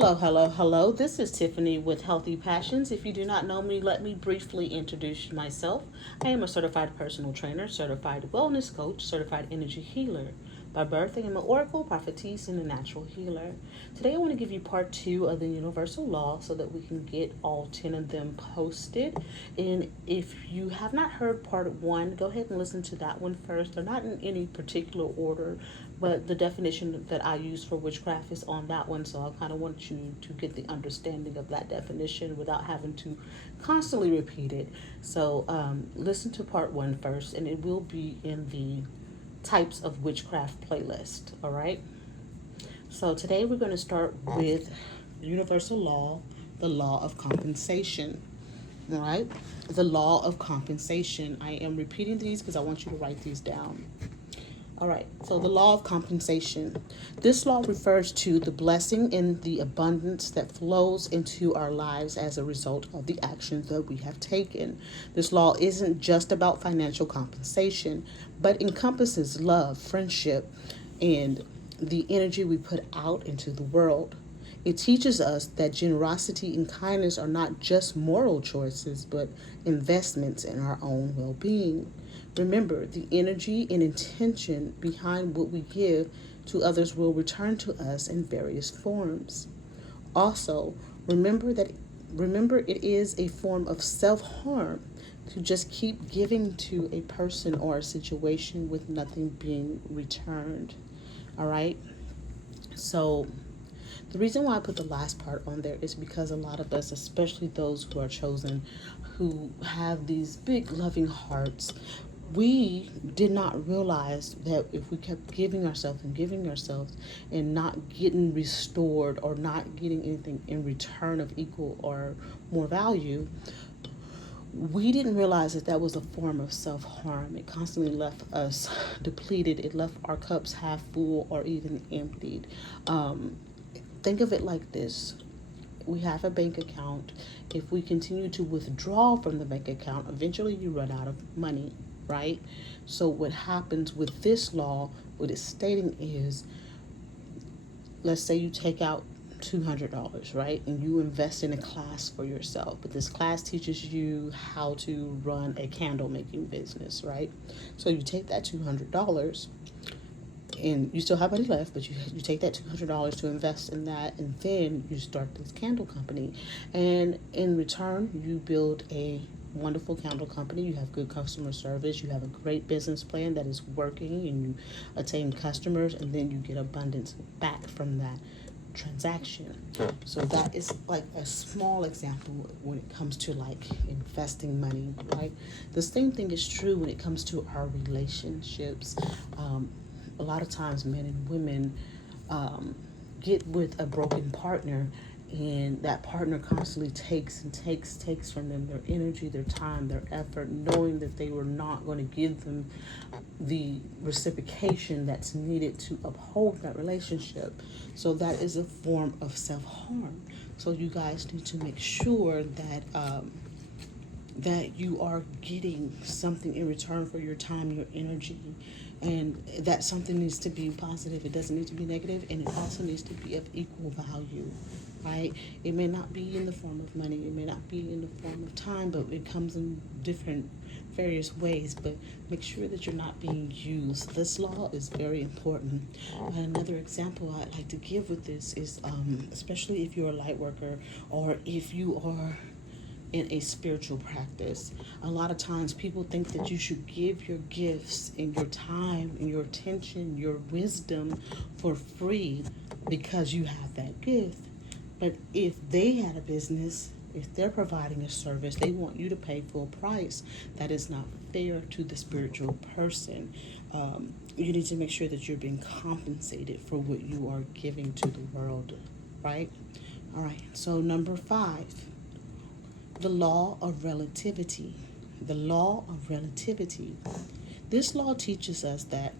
Hello, hello, hello. This is Tiffany with Healthy Passions. If you do not know me, let me briefly introduce myself. I am a certified personal trainer, certified wellness coach, certified energy healer. By birth, I am an oracle, prophetess, and a natural healer. Today, I want to give you part two of the universal law so that we can get all 10 of them posted. And if you have not heard part one, go ahead and listen to that one first. They're not in any particular order, but the definition that I use for witchcraft is on that one. So I kind of want you to get the understanding of that definition without having to constantly repeat it. So listen to part one first, and it will be in the types of witchcraft playlist. All right. So today we're going to start with universal law, the law of compensation. All right. The law of compensation. I am repeating these because I want you to write these down. All right, so the law of compensation. This law refers to the blessing and the abundance that flows into our lives as a result of the actions that we have taken. This law isn't just about financial compensation, but encompasses love, friendship, and the energy we put out into the world. It teaches us that generosity and kindness are not just moral choices, but investments in our own well being. Remember, the energy and intention behind what we give to others will return to us in various forms. Also, remember that remember it is a form of self-harm to just keep giving to a person or a situation with nothing being returned. All right? So, the reason why I put the last part on there is because a lot of us, especially those who are chosen, who have these big loving hearts, we did not realize that if we kept giving ourselves and not getting restored or not getting anything in return of equal or more value, we didn't realize that that was a form of self-harm. It constantly left us depleted. It left our cups half full or even emptied. Think of it like this. We have a bank account. If we continue to withdraw from the bank account, eventually you run out of money, right? So what happens with this law, what it's stating is, let's say you take out $200, right? And you invest in a class for yourself. But this class teaches you how to run a candle making business, right? So you take that $200 and you still have money left, but you take that $200 to invest in that, and then you start this candle company, and in return you build a wonderful candle company. You have good customer service, you have a great business plan that is working, and you attain customers, and then you get abundance back from that transaction. So that is like a small example when it comes to like investing money, right? The same thing is true when it comes to our relationships. A lot of times men and women get with a broken partner, and that partner constantly takes from them their energy, their time, their effort, knowing that they were not going to give them the reciprocation that's needed to uphold that relationship. So that is a form of self-harm. So you guys need to make sure that that you are getting something in return for your time, your energy, and that something needs to be positive. It doesn't need to be negative, and it also needs to be of equal value, right? It may not be in the form of money, it may not be in the form of time, but it comes in different various ways. But make sure that you're not being used. This law is very important. Another example I'd like to give with this is especially if you're a light worker, or if you are in a spiritual practice. A lot of times people think that you should give your gifts and your time and your attention, your wisdom for free because you have that gift. But if they had a business, if they're providing a service, they want you to pay full price. That is not fair to the spiritual person. You need to make sure that you're being compensated for what you are giving to the world, right? All right, so number 5, the law of relativity. The law of relativity. This law teaches us that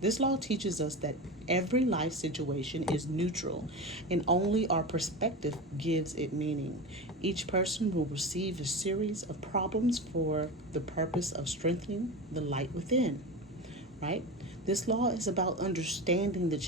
this law teaches us that every life situation is neutral and only our perspective gives it meaning. Each person will receive a series of problems for the purpose of strengthening the light within. right? This law is about understanding that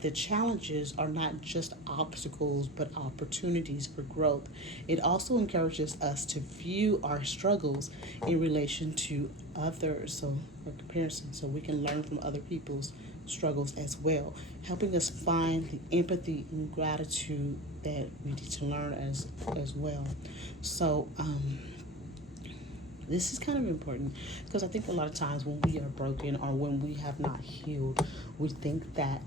the challenges are not just obstacles but opportunities for growth. It also encourages us to view our struggles in relation to others, so for comparison, so we can learn from other people's struggles as well, helping us find the empathy and gratitude that we need to learn as well. So this is kind of important because I think a lot of times when we are broken or when we have not healed, we think that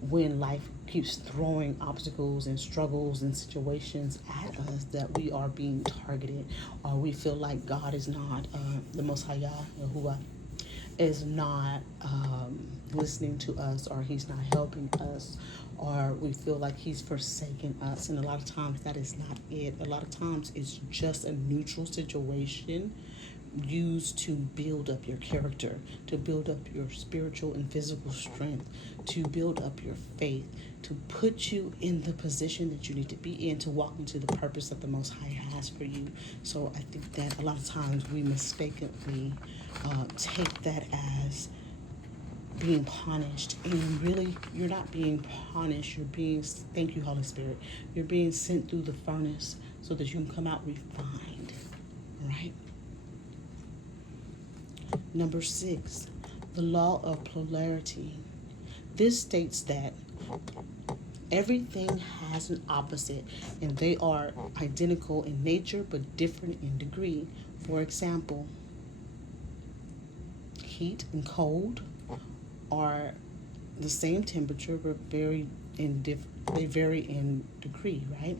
when life keeps throwing obstacles and struggles and situations at us, that we are being targeted, or we feel like God is not the Most High Yahuwah is not listening to us, or He's not helping us, or we feel like He's forsaken us. And a lot of times that is not it. A lot of times it's just a neutral situation used to build up your character, to build up your spiritual and physical strength, to build up your faith, to put you in the position that you need to be in to walk into the purpose that the Most High has for you. So I think that a lot of times we mistakenly take that as being punished, and really you're not being punished. You're being, thank you Holy Spirit, you're being sent through the furnace so that you can come out refined, right? Number 6, the law of polarity. This states that everything has an opposite and they are identical in nature but different in degree. For example, heat and cold are the same temperature but they vary in degree, right?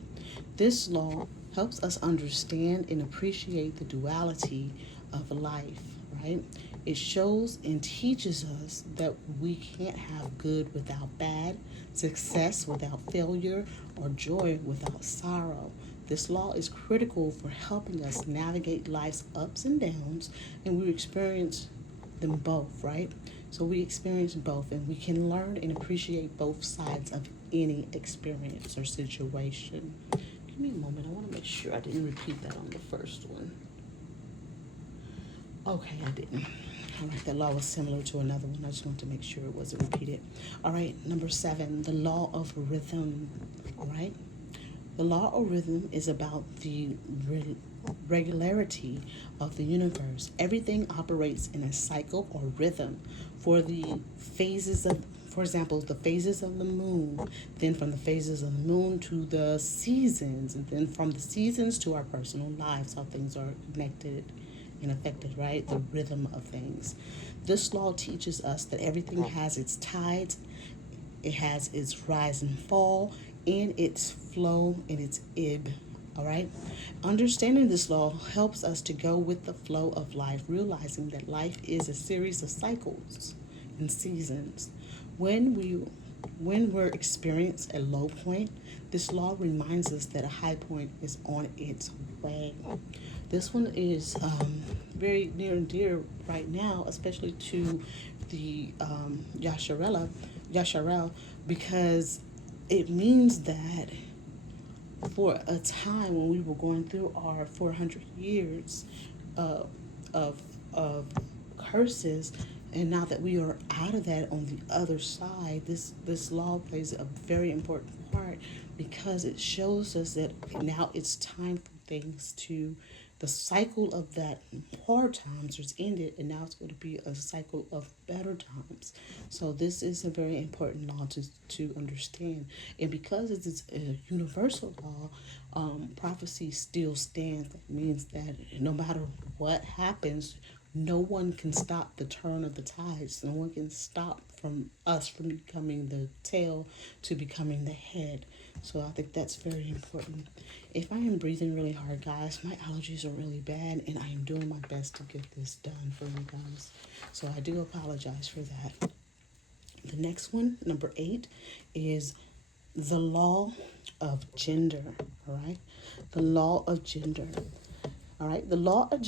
This law helps us understand and appreciate the duality of life, right? It shows and teaches us that we can't have good without bad, success without failure, or joy without sorrow. This law is critical for helping us navigate life's ups and downs, and we experience them both, right? So we experience both, and we can learn and appreciate both sides of any experience or situation. Give me a moment. I want to make sure I didn't repeat that on the first one. Okay, I didn't. All right, that law was similar to another one. I just want to make sure it wasn't repeated. All right, number 7, the law of rhythm. All right, the law of rhythm is about the regularity of the universe. Everything operates in a cycle or rhythm. For example, the phases of the moon, then from the phases of the moon to the seasons, and then from the seasons to our personal lives, how things are connected and affected, right? The rhythm of things. This law teaches us that everything has its tides, it has its rise and fall, and its flow and its ebb. All right. Understanding this law helps us to go with the flow of life, realizing that life is a series of cycles and seasons. When we're experiencing a low point, this law reminds us that a high point is on its way. This one is very near and dear right now, especially to the Yasharel, because it means that for a time when we were going through our 400 years of, of curses, and now that we are out of that on the other side, this law plays a very important part because it shows us that now it's time for things to, the cycle of that hard times has ended, and now it's going to be a cycle of better times. So this is a very important law to understand, and because it is a universal law, prophecy still stands. That means that no matter what happens, no one can stop the turn of the tides. No one can stop from us from becoming the tail to becoming the head. So I think that's very important. If I am breathing really hard, guys, my allergies are really bad, and I am doing my best to get this done for you guys. So I do apologize for that. The next one, number 8, is the law of gender. All right, the law of gender. All right, the law of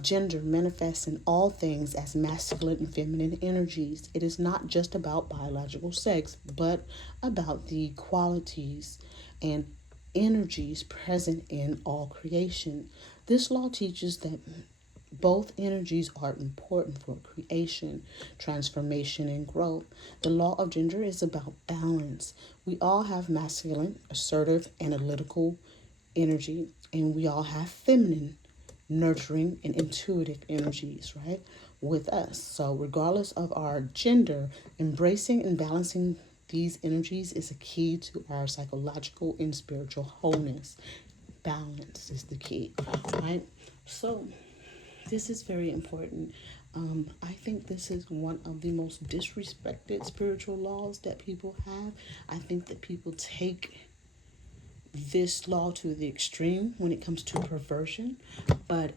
gender manifests in all things as masculine and feminine energies. It is not just about biological sex, but about the qualities and energies present in all creation. This law teaches that Both energies are important for creation, transformation, and growth. The law of gender is about balance. We all have masculine, assertive, analytical energy, and we all have feminine, nurturing, and intuitive energies, right, with us. So, regardless of our gender, embracing and balancing these energies is a key to our psychological and spiritual wholeness. Balance is the key, right? So, this is very important. I think this is one of the most disrespected spiritual laws that people have. I think that people take this law to the extreme when it comes to perversion, but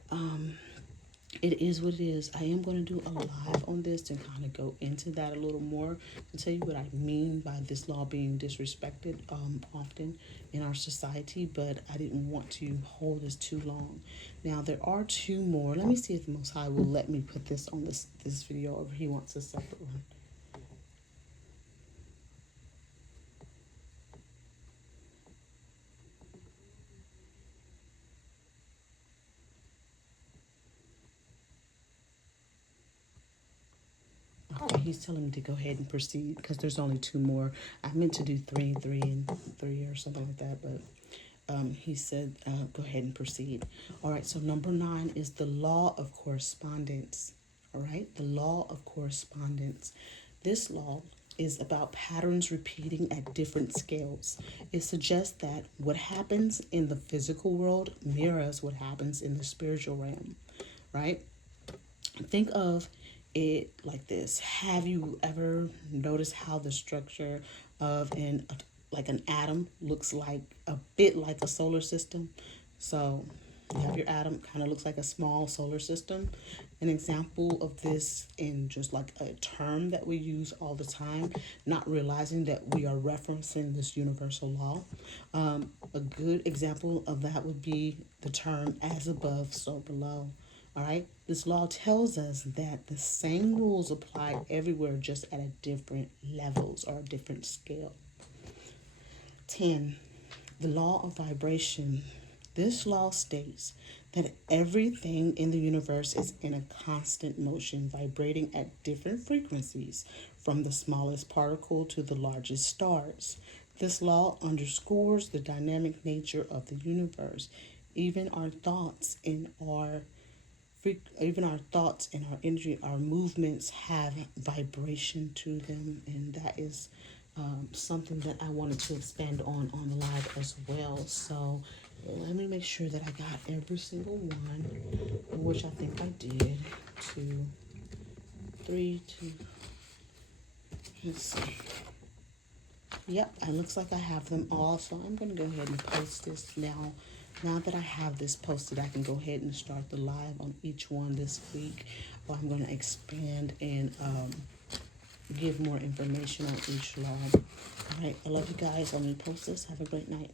it is what it is. I am going to do a live on this and kind of go into that a little more to tell you what I mean by this law being disrespected often in our society, but I didn't want to hold this too long. Now, there are two more. Let me see if the Most High will let me put this on this video, or if he wants a separate one. Okay, he's telling me to go ahead and proceed because there's only two more. I meant to do three, and three, or something like that, but he said go ahead and proceed. All right, so number 9 is the law of correspondence. All right, the law of correspondence. This law is about patterns repeating at different scales. It suggests that what happens in the physical world mirrors what happens in the spiritual realm, right? Think of it like this. Have you ever noticed how the structure of an atom looks like a bit like a solar system? So you have your atom, kind of looks like a small solar system. An example of this in just like a term that we use all the time, not realizing that we are referencing this universal law. A good example of that would be the term as above, so below. All right, this law tells us that the same rules apply everywhere, just at a different levels or a different scale. 10. The law of vibration. This law states that everything in the universe is in a constant motion, vibrating at different frequencies, from the smallest particle to the largest stars. This law underscores the dynamic nature of the universe. Even our thoughts and our energy, our movements have vibration to them, and that is something that I wanted to expand on the live as well. So let me make sure that I got every single one, which I think I did. 2, 3, 2. Let's see. Yep, it looks like I have them all. So I'm going to go ahead and post this now. Now that I have this posted, I can go ahead and start the live on each one this week. Or I'm going to expand and give more information on each law. All right, I love you guys. I'm going to post this. Have a great night.